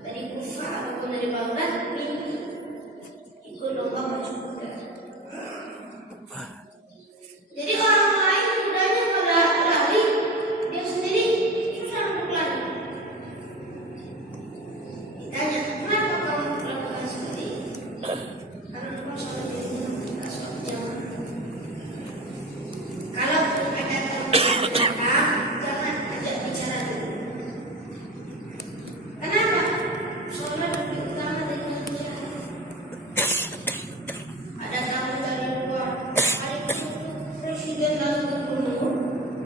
dari Kufa ataupun dari Baghdad ikut lomba pacu kuda. Jadi orang lain kudanya pada lari, dia sendiri susah untuk lari. Ditanya, kenapa kamu melakukan seperti ini? Karena masalah diri kita suatu zaman. Kalau ada teman jangan ajak bicara dulu. Kenapa? Sholat lebih utama dari bicara. Ada tamu dari luar, hari itu presiden lalu gubernur,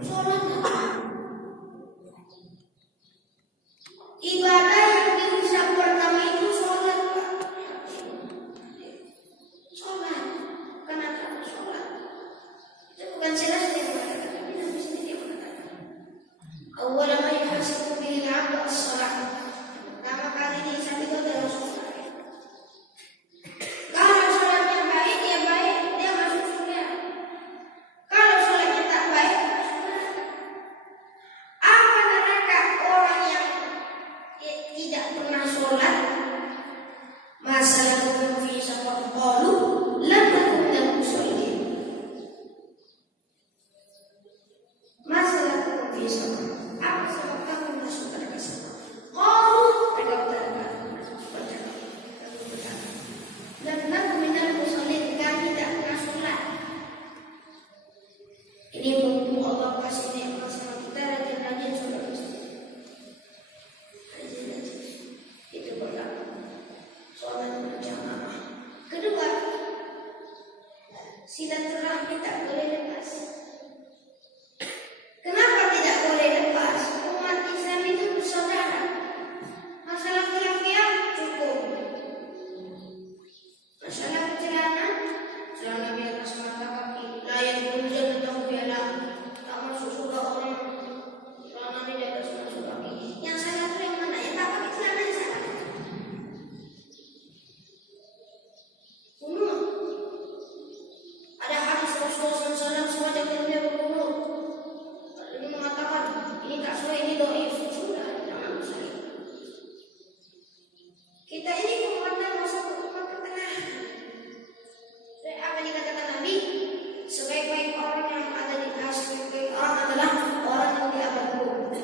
sholat apa? Ibadah yang dihisab pertama itu sholat, Pak. Sholat, karena kamu sholat. Itu bukan jelas dia mengatakan, tapi Nabi sendiri yang mengatakan. Awal ma yuhasibu bihi al-'abdu as-shalah. Pertama kali dihisab itu adalah sholat. Kalau sholatnya baik, ya baik, dia masuk surga. Kalau sholatnya tak baik, masuk neraka. Apa neraka orang yang tidak pernah sholat? Masalahum fi saqar qalu lam nakun minal musallin. Masalahum fi saqar. Apa sebab kamu masuk neraka saqar? Qalu, mereka berkata, lam nakun minal musallin, kami tidak pernah sholat. Ini mumpung Allah kasih nikmat sama kita, rajin-rajin sholat masjid. Rajin-rajin. Itu pertama, sholat berjamaah. Kedua, silaturahmi tak boleh lepas. Kenapa tidak boleh lepas? Umat Islam itu bersaudara. Masalah khilafiyah cukup. Masalah celana di atas mata kaki, layak berhujan atau biala, tak masuk surga orang yang celana di atas mata kaki. Yang salah itu yang mana? Yang tak pakai celana yang salah. Bunuh. Ada hadis Rasulullah SAW semacam dia berbunuh. Ini mengatakan ini tak sesuai, ini doif. Sudah, jangan usah. Kita ini umatnya masuk umat pertengahan. Apa yang dikatakan Nabi? Sebaik-baik orang yang ada di atas, sebaik orang adalah orang yang di abad dulu.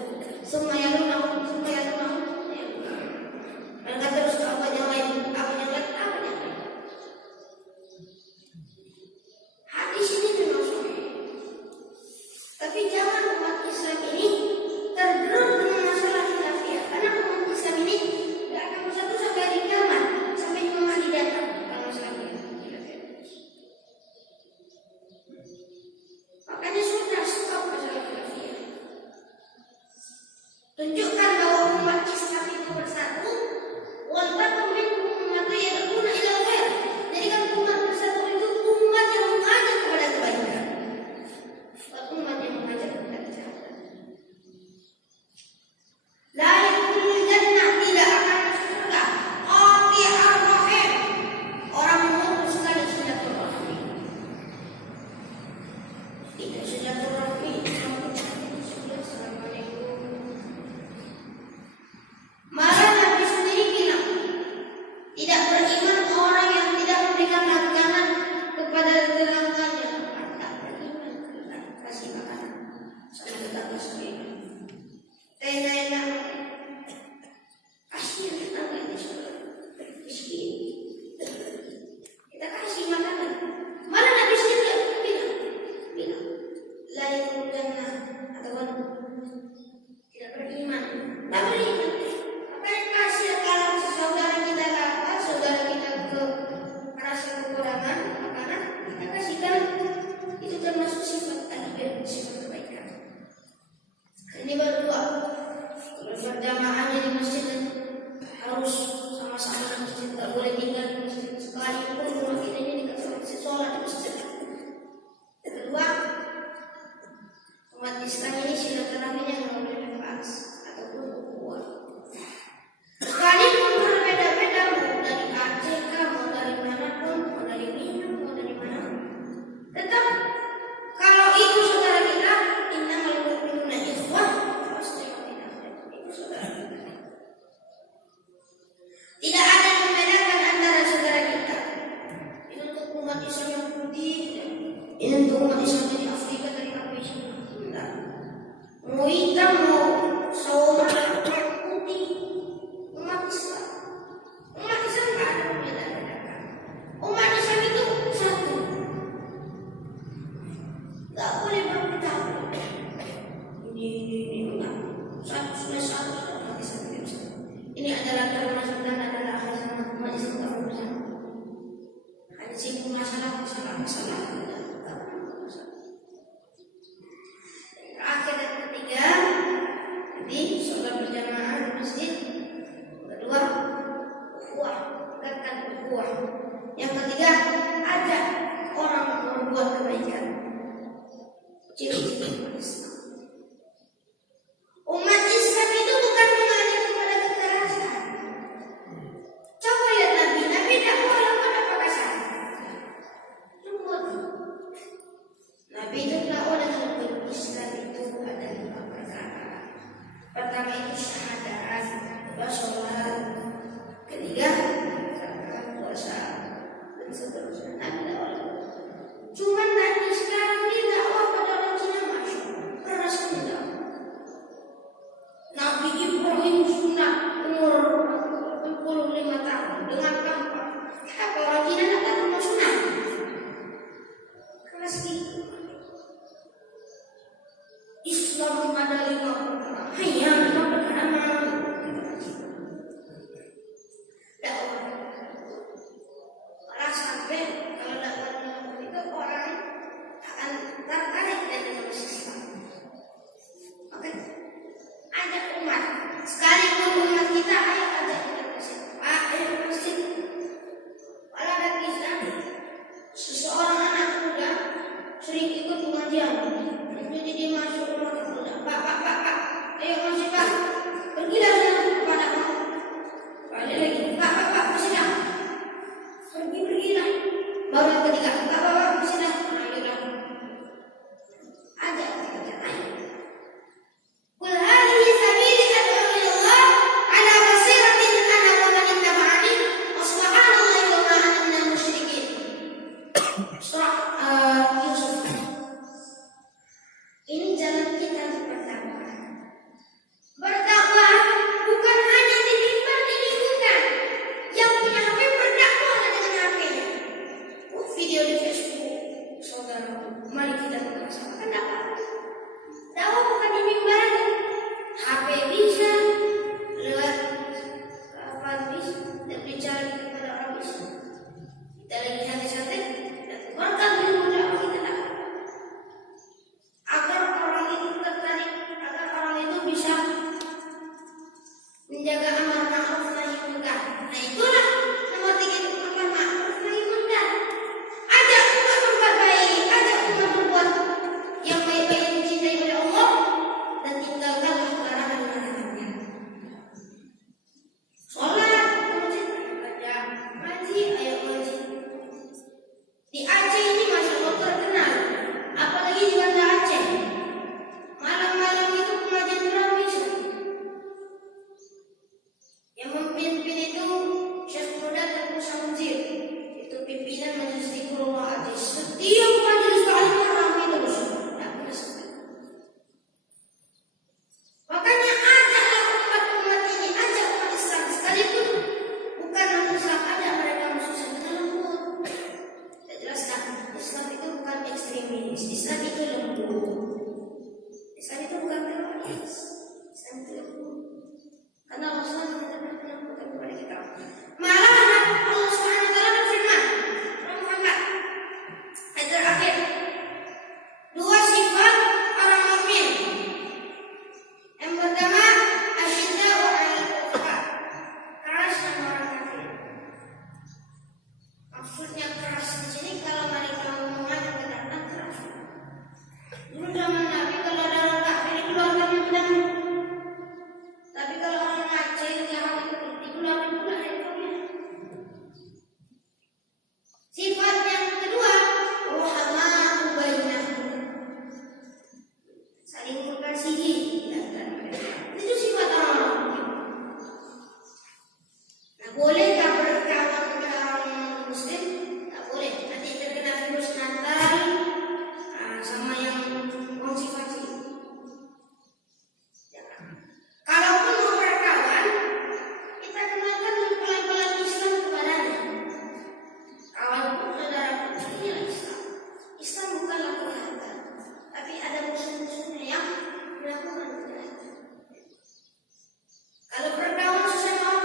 Semayalunah. Mereka terus ke abad yang lain. Hadis ini memang sahih. Tapi jangan umat Islam ini tergerus dengan masalah khilafiyah. Karena umat Islam ini tidak akan bersatu sampai hari kiamat, sampai Imam Mahdi datang. Kalau masalah khilafiyah. Makanya sudah stop masalah khilafiyah. Tunjukkan bahwa umat Islam itu bersatu. Waltakum minkum ummatun yad'una ilal khair. Jadi kan umat bersatu itu umat yang mengajak kepada kebaikan. Umat yang mengajak kepada kejahatan. La yadkhulul jannah, tidak akan masuk surga. Qati'ur rahim, orang memutus tali silaturahmi. Tidak silaturahmi. Assalamualaikum. Malah Nabi sendiri bilang, tidak beriman orang yang tidak memberikan makanan kepada tetangganya. Tak beriman, kasih makanan sama tetangga sendiri. Enak-enak, kasih tetangga ini sudah miskin. Kita kasih makanan. Malah Nabi sendiri bilang, layak jannah ataupun tidak beriman. Tak beriman. Apa yang kasih kalau saudara kita lapar, saudara kita merasa kekurangan makanan, kita kasihkan. Itu termasuk sifat al-bir, sifat kebaikan. Ini baru dua. Kalau berjamaahnya di masjid harus sama-sama di masjid, tak boleh tinggal di masjid. Sekalipun rumah kita ini dekat sama masjid, sholat di masjid. Kedua, umat Islam ini silaturahminya nggak boleh lepas ataupun kuat. Sekalipun berbeda-beda, mau dari Aceh, mau Ini adalah termasuk dan adalah akhir zaman umat Islam tak bersama. Hanya sibuk masalah. Terakhir dan ketiga, jadi sholat berjamaah di masjid. Kedua, ukhuwah, tegakkan ukhuwah. Yang ketiga, ajak orang berbuat kebaikan. Ciri-ciri umat Islam. Umat Islam itu bukan mengajak kepada kekerasan. Coba lihat Nabi dakwah yang pada pakaian. Lembut. Nabi itu dakwah dengan lembut. Islam itu ada 5 perkara. Pertama itu syahadat, kedua sholat, ketiga zakat, puasa, dan seterusnya. Nabi dakwah. Cuman Nabi sekarang ini dakwah pada orang Cina, masya Allah, keras tidak. Nabi Ibrahim sunat umur 45 tahun dengan tanpa. Apa orang Cina nak tahu mau sunat? Keras gitu. Islam ada 5 perkara. Hanya 5 perkara mau dakwah. Orang sampai kalau dakwah itu orang akan tertarik dengan Islam. Oke. Ajak umat. Sekalipun umat kita ajak kita ke masjid. Ayo ke masjid. Kalau ada kisah seseorang anak muda sering ikut pengajian. Jadi dia masuk rumah muda. Pak. Ayo masjid Pak. Pergilah sana kepada kamu. Balik lagi. Pak, masjid dah. Pergilah. Baru yang ketiga. Pak, masjid dah. Ayolah. Ajak kita. Ayo. Qul hadhihi sabili ad'u ila Allah ala basiratin ana wa man ittaba'ani wa subhanallahi wa ma ana minal musyrikin. Surah Yusuf. Ini jalan kita untuk berdakwah. Berdakwah bukan hanya di mimbar ini, bukan. Yang punya HP berdakwah dengan HP-nya. Video di Facebook, saudara. Mari kita bersama-sama dakwah. Dakwah bukan di mimbar. HP bisa, lewat apa bisa, dan bicara kepada orang bisa. Kita lagi santai-santai, dan berkat ilmu dakwah kita dapat. Agar orang itu tertarik, agar orang itu bisa menjaga amar ma'ruf nahi munkar. Nah itulah nomor 3 amar ma'ruf nahi munkar. Ajak umat berbuat baik, ajak umat berbuat yang baik-baik yang dicintai oleh Allah, dan tinggalkanlah larangan-larangannya. Sholat, masjid, baca, ngaji, ayo ngaji. Di Aceh ini masya Allah terkenal, apalagi di Banda Aceh. Malam-malam itu pengajian terawih. Yang memimpin itu Syekh Muda dan Musamzir. Itu pimpinan majelis Zikrullah Aziz. Setiap majelis taklim ramai terus. Tak pernah sepi. Makanya ajaklah umat ini, ajak umat Islam sekalipun bukan umat Islam, ajak mereka masuk dengan lembut. Saya jelaskan, Islam itu bukan ekstremis, Islam itu lembut. Islam itu bukan teroris, Islam itu lembut. Karena Allah SWT mengajarkan kepada kita. Malah Allah SWT berfirman, Muhammad, ayat terakhir, 2 sifat orang mukmin. Yang pertama, asyidda'u 'alal kuffar, keras sama orang kafir. Maksudnya keras di sini kalau mereka mengajak kedatangan keras. Dulu zaman Nabi kalau ada orang kafir dikeluarkan pedang. Tapi kalau orang Aceh jahat itu dikeluarkan pula handphonenya. Sifat yang kedua, ruhama'u bainahum, saling mengasihi di antara mereka. Itu sifat orang mukmin. Nah, bolehkah berkawan dengan orang Muslim? Tak boleh. Nanti terkena virus Natal sama yang konsifasi. Kalaupun mau berkawan, kita kenalkan pelan-pelan Islam kepadanya. Kawan pun saudara pun inilah Islam. Islam bukanlah kejahatan, tapi ada musuh-musuhnya yang melakukan kejahatan. Kalau berkawan sesama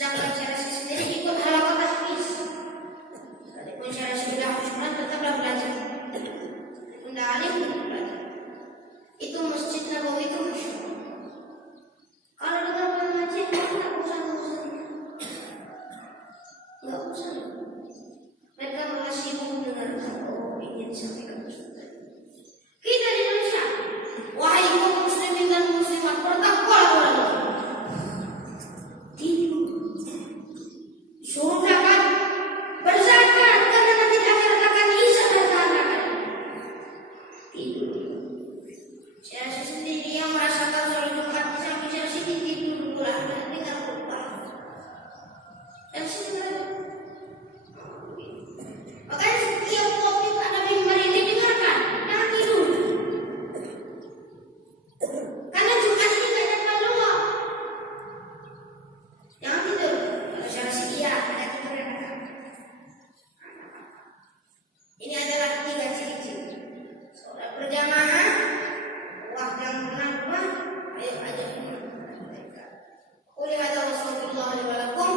Sedangkan Syarasi sendiri ikut halaqah tahfiz. Walaupun Syarasi sudah hafal Quran tetaplah belajar. Bunda alim belajar. Itu Masjid Nabawi itu Masya Allah. Kalau dengar pengajian nggak usah. Mereka malah sibuk dengan ingin disampaikan Ustaz. Kita di Indonesia, wahai kaum muslimin dan muslimat, bertakwalah kepada Allah. Tidur, suruh zakat, berzakat, karena nanti di akhirat akan hisab dan tanya. Tidur. Saya sendiri yang merasakan sholat Jumat sampai saya sini tidur pula dengan khutbah. Dan sebenarnya makanya setiap topik ada mimbar ini dengarkan, jangan tidur. Karena Jumat ini tidak ada doa. Jangan tidur. Kalau secara sekian ada tidur yang ada. Ini adalah 3 ciri-ciri. Sholat berjamaah, waktu yang benar, ayo ajak mereka. Oleh hadza Rasulullah walakum,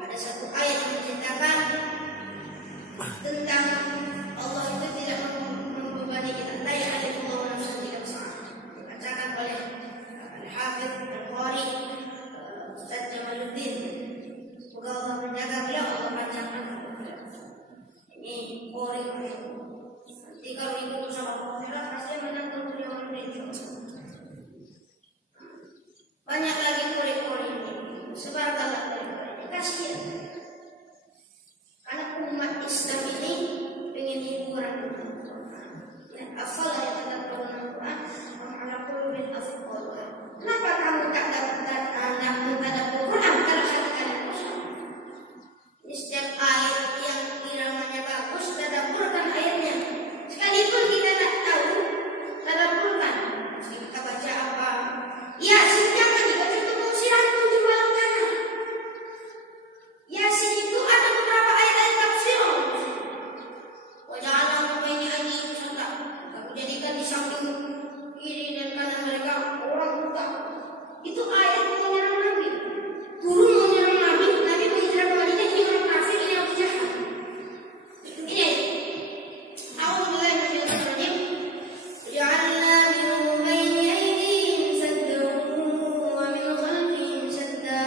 ada satu ayat yang menceritakan tentang Allah itu tidak membebani kita. La yukallifu nafsan illa wus'aha. Dibacakan oleh Al-Hafidz Al-Qari Ustaz Jamaluddin. Semoga Allah menjaga beliau, Allah panjangkan umurnya. Ini Qari. Nanti kalau ikut usaha Al-Qur'an pasti menonton beliau Indonesia. Banyak lagi Qari-Qari ini. Sebarkanlah dari kasihan. Karena umat Islam ini ingin hiburan dengan Al-Quran. Afal ayat tentang Al-Quran, menghadapkan bin afqal. Kenapa kamu tak dapat anak menghadapkan Al-Quran? Karena katakan kosong. Ini setiap ayat yang iramanya bagus, tadabburkan ayatnya. Sekalipun kita tak tahu, tadabburkan. Meski kita baca apa? Ya, jangan dibaca itu pengusiran tujuh malam kanan. Yasin itu ada beberapa ayat-ayat tafsir. Waja'alna baini aydihim sadda. Aku jadikan di samping kiri dan kanan mereka orang buta. Itu ayat menyerang Nabi. Turun menyerang Nabi. Nabi berhijrah ke Madinah, ini orang kafir, ini Abu Jahal. Ini A'udzubillahi minasyaitonir rajim. Waja'alna minhum baini aydihim sadda wa min khalfihim sadda.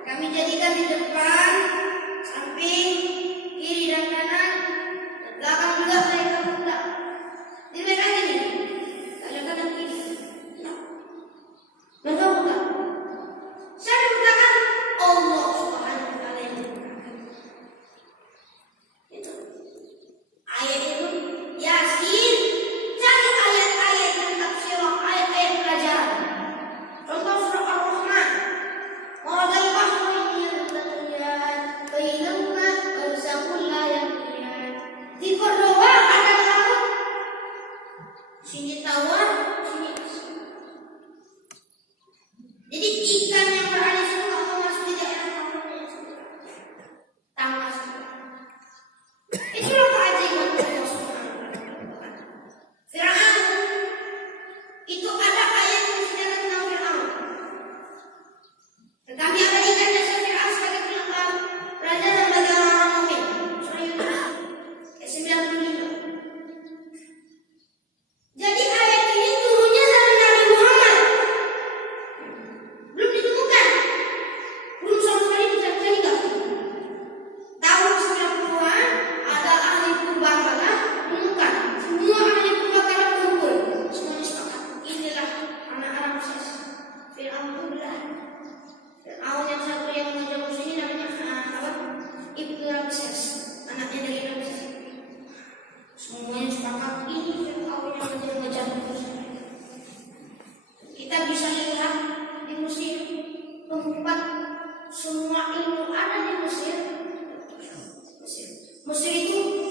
Kami jadikan di depan, samping, kiri dan kanan, dan belakang juga mereka buta. Di mereka ini, ada kanan kiri. Mereka buta. Siapa yang butakan? Allah Subhanahu wa Ta'ala yang butakan. Itu ayat itu Yasin. Cari ayat-ayat yang tafsir, ayat-ayat pelajaran. Contoh surah Ar-Rahman. Marajal bahrain yaltaqiyaan bainahuma barzakhun la yabghiyan. Di Kordoba ada laut. Sini tawar, sini asam. Jadi ikan yang berada di situ kalau masuk di daerah tawarnya tamas. Itulah keajaiban Allah Subhanahu wa Ta'ala. Fir'aun itu ada ayat yang menceritakan tentang Fir'aun. Kami abadikan dasar Fir'aun sebagai pelajaran bagi orang-orang mukmin. Surah Yunus ayat 95. Jadi ayat ini turunnya dari Nabi Muhammad. Belum ditemukan. Belum sama sekali dicari-cari. Tahun 90-an ada ahli purbakala menemukan. Semua ahli purbakala kumpul. Semuanya sepakat. Inilah anak Ramses. Fir'aun itu belah. Fir'aun yang satu yang mengajar musuh ini namanya Ibnu Ramses. Anaknya dari Ramses. Semuanya sepakat ini Fir'aun yang mengajar musuh. Kita bisa lihat di Mesir tempat semua ilmu ada di Mesir. Mesir itu